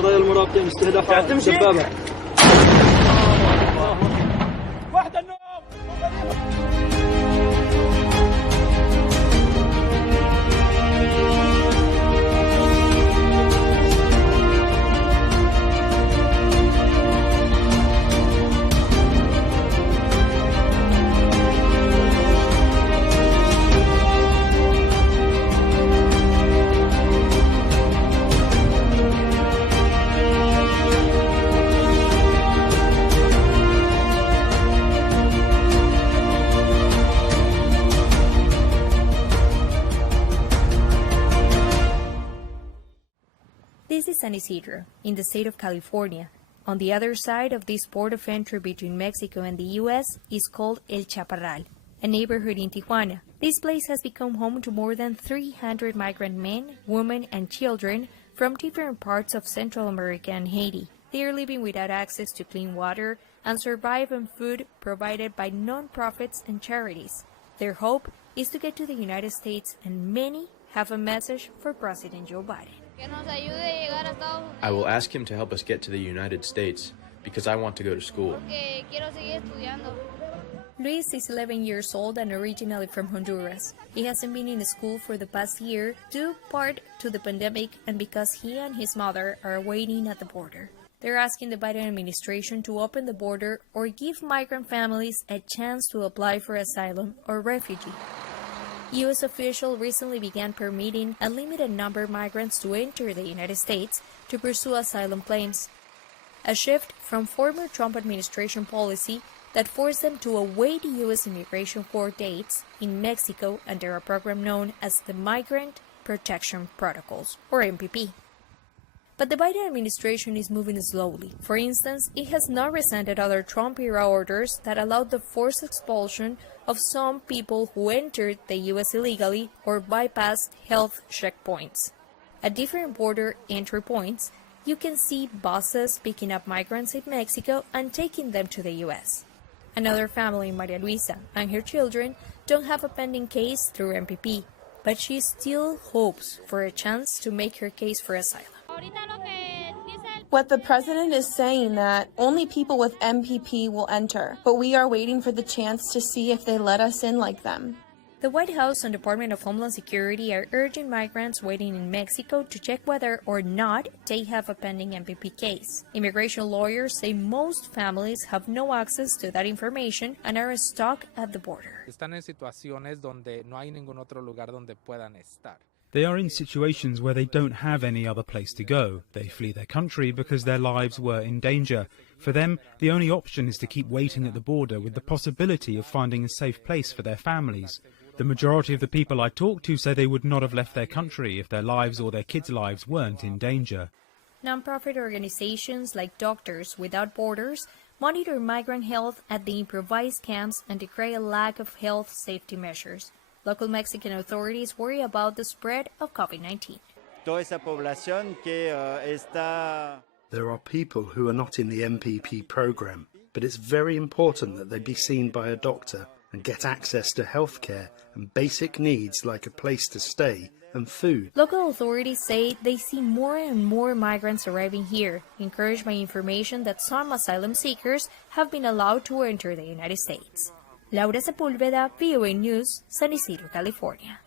السرايا المراقبة مستهدفة سبابة. This is San Isidro, in the state of California. On the other side of this port of entry between Mexico and the U.S. is called El Chaparral, a neighborhood in Tijuana. This place has become home to more than 300 migrant men, women, and children from different parts of Central America and Haiti. They are living without access to clean water and survive on food provided by non-profits and charities. Their hope is to get to the United States, and many have a message for President Joe Biden. I will ask him to help us get to the United States because I want to go to school. Luis is 11 years old and originally from Honduras. He hasn't been in school for the past year due part to the pandemic and because he and his mother are waiting at the border. They're asking the Biden administration to open the border or give migrant families a chance to apply for asylum or refugee. U.S. officials recently began permitting a limited number of migrants to enter the United States to pursue asylum claims, a shift from former Trump administration policy that forced them to await U.S. immigration court dates in Mexico under a program known as the Migrant Protection Protocols, or MPP. But the Biden administration is moving slowly. For instance, it has not rescinded other Trump-era orders that allowed the forced expulsion of some people who entered the U.S. illegally or bypassed health checkpoints. At different border entry points, you can see buses picking up migrants in Mexico and taking them to the U.S. Another family, Maria Luisa, and her children don't have a pending case through MPP, but she still hopes for a chance to make her case for asylum. What the president is saying that only people with MPP will enter, but we are waiting for the chance to see if they let us in like them. The White House and Department of Homeland Security are urging migrants waiting in Mexico to check whether or not they have a pending MPP case. Immigration lawyers say most families have no access to that information and are stuck at the border. Están en situaciones donde no hay ningún otro lugar donde puedan estar. They are in situations where they don't have any other place to go. They flee their country because their lives were in danger. For them, the only option is to keep waiting at the border with the possibility of finding a safe place for their families. The majority of the people I talk to say they would not have left their country if their lives or their kids' lives weren't in danger. Non-profit organizations like Doctors Without Borders monitor migrant health at the improvised camps and decry a lack of health safety measures. Local Mexican authorities worry about the spread of COVID-19. There are people who are not in the MPP program, but it's very important that they be seen by a doctor and get access to health care and basic needs like a place to stay and food. Local authorities say they see more and more migrants arriving here, encouraged by information that some asylum seekers have been allowed to enter the United States. Sepulveda, VOA News, San Isidro, California.